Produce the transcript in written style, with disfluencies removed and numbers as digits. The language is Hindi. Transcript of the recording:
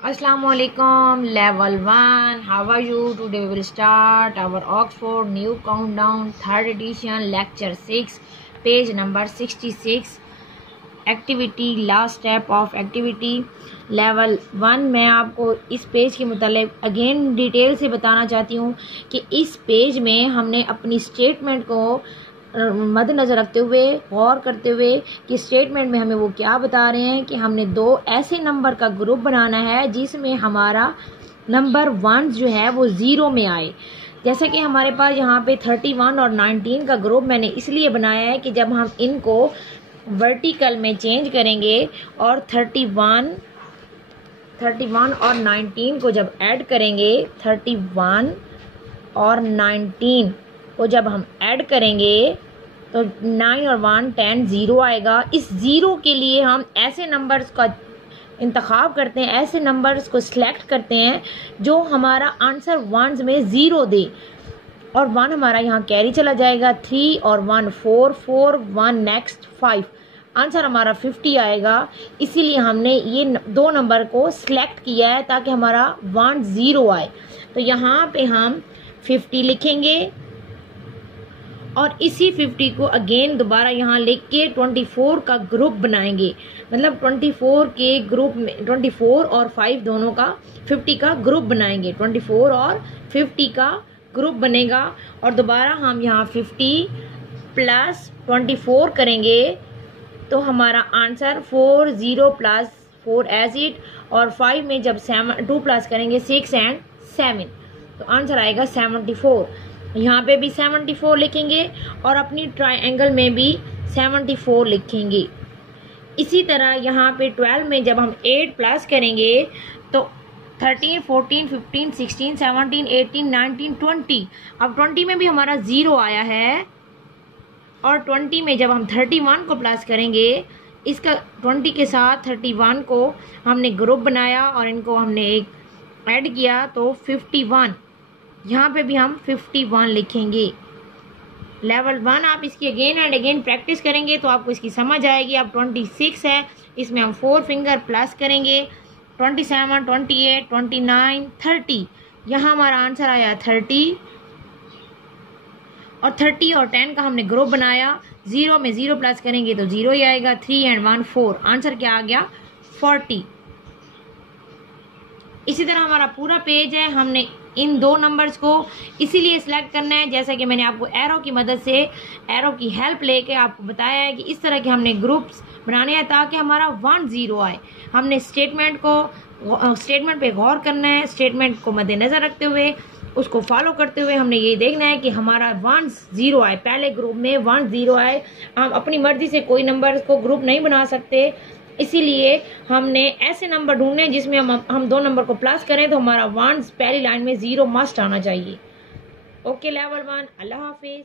Assalamualaikum, level 1. How are you? Today we will start our Oxford New Countdown 3rd edition lecture 6, page number 66. Activity, last step of activity level 1। मैं आपको इस पेज के मुतालिक अगेन डिटेल से बताना चाहती हूँ कि इस पेज में हमने अपनी स्टेटमेंट को मद्देनज़र रखते हुए, गौर करते हुए कि स्टेटमेंट में हमें वो क्या बता रहे हैं कि हमने दो ऐसे नंबर का ग्रुप बनाना है जिसमें हमारा नंबर 1 जो है वो 0 में आए। जैसा कि हमारे पास यहाँ पे 31 और 19 का ग्रुप मैंने इसलिए बनाया है कि जब हम इनको वर्टिकल में चेंज करेंगे और 31 और 19 को जब ऐड करेंगे, 31 और 19 को जब हम ऐड करेंगे तो 9 और 1 10 0 आएगा। इस 0 के लिए हम ऐसे नंबर्स का इंतखाब करते हैं, ऐसे नंबर्स को सिलेक्ट करते हैं जो हमारा आंसर 1s में 0 दे, और 1 हमारा यहाँ कैरी चला जाएगा। 3 और 1 4, 4 1 नेक्स्ट 5, आंसर हमारा 50 आएगा। इसीलिए हमने ये दो नंबर को सिलेक्ट किया है ताकि हमारा 1 0 आए। तो यहाँ पे हम 50 लिखेंगे और इसी 50 को अगेन दोबारा यहाँ लिख के 24 का ग्रुप बनाएंगे। मतलब 24 के ग्रुप में 24 और 5 दोनों का 50 का ग्रुप बनाएंगे। 24 और 50 का ग्रुप बनेगा और दोबारा हम यहाँ 50 प्लस 24 करेंगे तो हमारा आंसर 4 0 प्लस 4 एज इट, और 5 में जब 2 प्लस करेंगे 6 एंड 7 तो आंसर आएगा 74। यहाँ पे भी 74 लिखेंगे और अपनी ट्रायंगल में भी 74 लिखेंगे। इसी तरह यहाँ पे 12 में जब हम 8 प्लस करेंगे तो 13 14 15 16 17 18 19 20, अब 20 में भी हमारा 0 आया है, और 20 में जब हम 31 को प्लस करेंगे, इसका 20 के साथ 31 को हमने ग्रुप बनाया और इनको हमने एक ऐड किया तो 51, यहाँ पे भी हम 51 लिखेंगे। लेवल 1 आप इसकी अगेन एंड अगेन प्रैक्टिस करेंगे तो आपको इसकी समझ आएगी। अब 26 है, इसमें हम 4 फिंगर प्लस करेंगे। 27 28 29 30, यहाँ हमारा आंसर आया 30, और 30 और 10 का हमने ग्रुप बनाया। 0 में 0 प्लस करेंगे तो 0 ही आएगा। 3 एंड 1 4, आंसर क्या आ गया 40। इसी तरह हमारा पूरा पेज है, हमने इन दो नंबर्स को इसीलिए सिलेक्ट करना है, जैसा कि मैंने आपको एरो की मदद से, एरो की हेल्प लेके आपको बताया है कि इस तरह के हमने ग्रुप्स बनाने हैं ताकि हमारा 1 0 आए। हमने स्टेटमेंट पे गौर करना है, स्टेटमेंट को मद्देनजर रखते हुए उसको फॉलो करते हुए हमने ये देखना है कि हमारा 1 0 आए, पहले ग्रुप में 1 0 आए। हम अपनी मर्जी से कोई नंबर को ग्रुप नहीं बना सकते, इसीलिए हमने ऐसे नंबर ढूंढने जिसमें हम दो नंबर को प्लस करें तो हमारा 1 पहली लाइन में 0 मस्ट आना चाहिए। ओके लेवल 1, अल्लाह हाफिज।